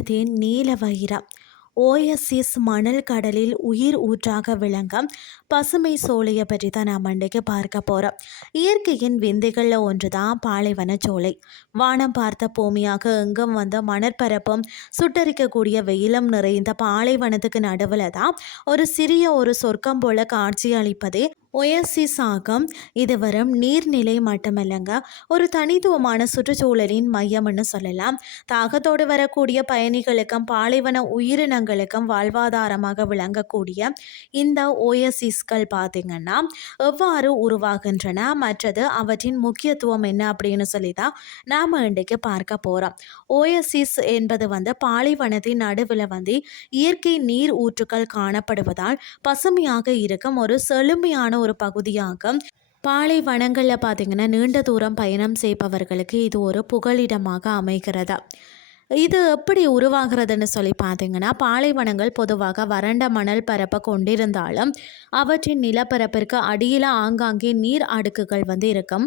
பாலைவனத்தின் நீல வைரம் ஓஎஸ்எஸ் மணல் கடலில் உயிர் ஊற்றாக விளங்கும் பசுமை சோலையை பற்றி தான் நாம் இன்றைக்கு பார்க்க போகிறோம். இயற்கையின் விந்தைகளில் ஒன்று தான் பாலைவன சோலை. வானம் பார்த்த பூமியாக எங்கும் வந்து மணற்பரப்பும் சுட்டரிக்கக்கூடிய வெயிலும் நிறைந்த பாலைவனத்துக்கு நடுவில் தான் ஒரு சொர்க்கம் போல காட்சி அளிப்பதே ஒயசிஸ் ஆகும். இது வரும் நீர்நிலை மட்டுமல்லங்க, ஒரு தனித்துவமான சுற்றுச்சூழலின் மையம்னு சொல்லலாம். தாகத்தோடு வரக்கூடிய பயணிகளுக்கும் பாலைவன உயிரினங்களுக்கும் வாழ்வாதாரமாக விளங்கக்கூடிய இந்த ஓயசிஸ்கள் பார்த்திங்கன்னா எவ்வாறு உருவாகின்றன, மற்றது அவற்றின் முக்கியத்துவம் என்ன அப்படின்னு சொல்லி தான் நாம் இன்றைக்கு பார்க்க போகிறோம். ஓயசிஸ் என்பது வந்து பாலைவனத்தின் நடுவில் வந்து இயற்கை நீர் ஊற்றுக்கள் காணப்படுவதால் பசுமையாக இருக்கும் ஒரு செழுமையான ஒரு பகுதியாக பாலைவனங்களில் பார்த்திங்கன்னா நீண்ட தூரம் பயணம் செய்பவர்களுக்கு இது ஒரு புகலிடமாக அமைகிறது. இது எப்படி உருவாகிறதுன்னு சொல்லி பார்த்தீங்கன்னா, பாலைவனங்கள் பொதுவாக வறண்ட மணல் பரப்பை கொண்டிருந்தாலும் அவற்றின் நிலப்பரப்பிற்கு அடியில் ஆங்காங்கே நீர் அடுக்குகள் வந்து இருக்கும்.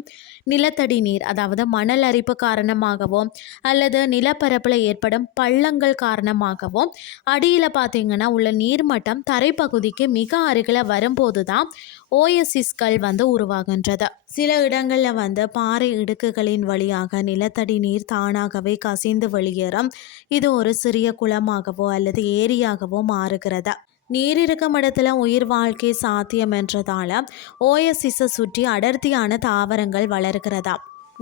நிலத்தடி நீர், அதாவது மணல் அரிப்பு காரணமாகவோ அல்லது நிலப்பரப்பில் ஏற்படும் பள்ளங்கள் காரணமாகவோ அடியில் பார்த்திங்கன்னா உள்ள நீர்மட்டம் தரைப்பகுதிக்கு மிக அருகில் வரும்போது தான் ஓஎஸ்எஸ்கள் வந்து உருவாகின்றது. சில இடங்களில் வந்து பாறை இடுக்குகளின் வழியாக நிலத்தடி நீர் தானாகவே கசிந்து வெளியேறும். இது ஒரு சிறிய குளமாகவோ அல்லது ஏரியாகவோ மாறுகிறது. நீர் இருக்கும் இடத்துல உயிர் வாழ்க்கை சாத்தியம் என்றதால ஓஎஸ்எஸை சுற்றி அடர்த்தியான தாவரங்கள் வளர்கிறதா.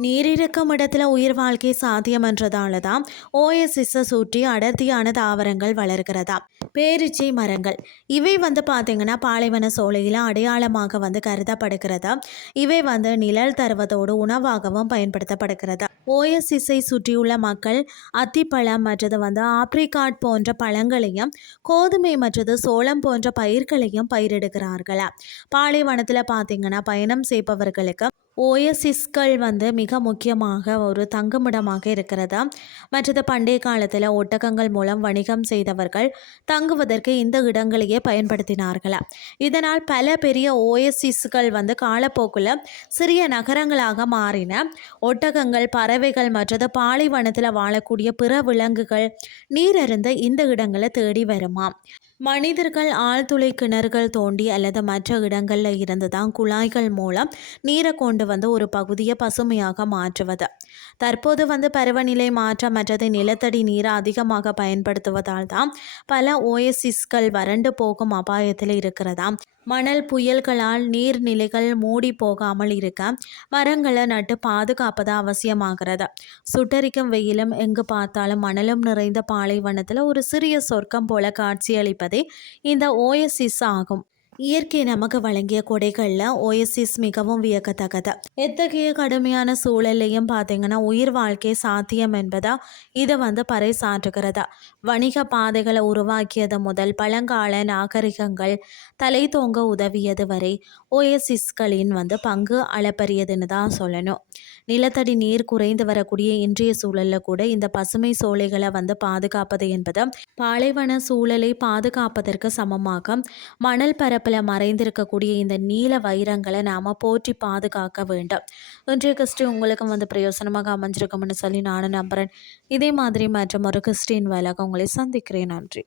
நீர் இருக்கும் இடத்துல உயிர் வாழ்க்கை சாத்தியம் என்றதால தான் ஓஎஸ்எஸை சுற்றி அடர்த்தியான தாவரங்கள் வளர்கிறதா. பேரிச்சை மரங்கள் இவை வந்து பார்த்திங்கன்னா பாலைவன சோலையில் அடையாளமாக வந்து கருதப்படுகிறதா. இவை வந்து நிழல் தருவதோடு உணவாகவும் பயன்படுத்தப்படுகிறதா. ஓஎஸ்எஸை சுற்றியுள்ள மக்கள் அத்திப்பழம் மற்றது வந்து ஆப்ரிகாட் போன்ற பழங்களையும் கோதுமை மற்றது சோளம் போன்ற பயிர்களையும் பயிரிடுகிறார்களா. பாலைவனத்தில் பார்த்திங்கன்னா பயணம் செய்பவர்களுக்கு ஓஎஸ்எஸ்கள் வந்து மிக முக்கியமாக ஒரு தங்குமிடமாக இருக்கிறதா. மற்றது பண்டைய காலத்தில் ஒட்டகங்கள் மூலம் வணிகம் செய்தவர்கள் தங்குவதற்கு இந்த இடங்களையே பயன்படுத்தினார்களா. இதனால் பல பெரிய ஓஎஸ்எஸ்கள் வந்து காலப்போக்கில் சிறிய நகரங்களாக மாறின. ஒட்டகங்கள், பறவைகள் மற்றது பாலைவனத்தில் வாழக்கூடிய பிற விலங்குகள் நீரருந்த இந்த இடங்களை தேடி வருமா. மனிதர்கள் ஆழ்துளை கிணறுகள் தோண்டி அல்லது மற்ற இடங்களில் இருந்து தான் குழாய்கள் மூலம் நீரை கொண்டு வந்து ஒரு பகுதியை பசுமையாக மாற்றுவது. தற்போது வந்து பருவநிலை மாற்றம் மற்றது நிலத்தடி நீரை அதிகமாக பயன்படுத்துவதால் தான் பல ஓஎஸ்எஸ்கள் வறண்டு போகும் அபாயத்தில் இருக்கிறதா. மணல் புயல்களால் நீர்நிலைகள் மூடி போகாமல் இருக்க மரங்களை நட்டு பாதுகாப்பது அவசியமாகிறது. சுட்டரிக்கும் வெயிலும் எங்கு பார்த்தாலும் மணலும் நிறைந்த பாலைவனத்தில் ஒரு சிறிய சொர்க்கம் போல காட்சியளிப்பதே இந்த ஓஎஸ்எஸ் ஆகும். இயற்கை நமக்கு வழங்கிய கொடைகளில் ஓஎஸ்எஸ் மிகவும் வியக்கத்தக்கது. எத்தகைய கடுமையான சூழலையும் பார்த்திங்கன்னா உயிர் வாழ்க்கை சாத்தியம் என்பதா இதை வந்து பறைசாற்றுகிறதா. வணிக பாதைகளை உருவாக்கியது முதல் பழங்கால நாகரிகங்கள் தலை தோங்க உதவியது வரை ஓஎஸ்எஸ்களின் வந்து பங்கு அளப்பரியதுன்னு தான் சொல்லணும். நிலத்தடி நீர் குறைந்து வரக்கூடிய இன்றைய சூழலில் கூட இந்த பசுமை சோலைகளை வந்து பாதுகாப்பது என்பது பாலைவன சூழலை பாதுகாப்பதற்கு சமமாக மணல் பரப்பில் மறைந்திருக்கக்கூடிய இந்த நீல வைரங்களை நாம் போற்றி பாதுகாக்க வேண்டும். இன்றைய கிறிஸ்டி உங்களுக்கும் வந்து பிரயோசனமாக அமைஞ்சிருக்கும்னு சொல்லி நானும் நம்புகிறேன். இதே மாதிரி மற்றும் ஒரு கிறிஸ்டின் வேலைக்கு உங்களை சந்திக்கிறேன். நன்றி.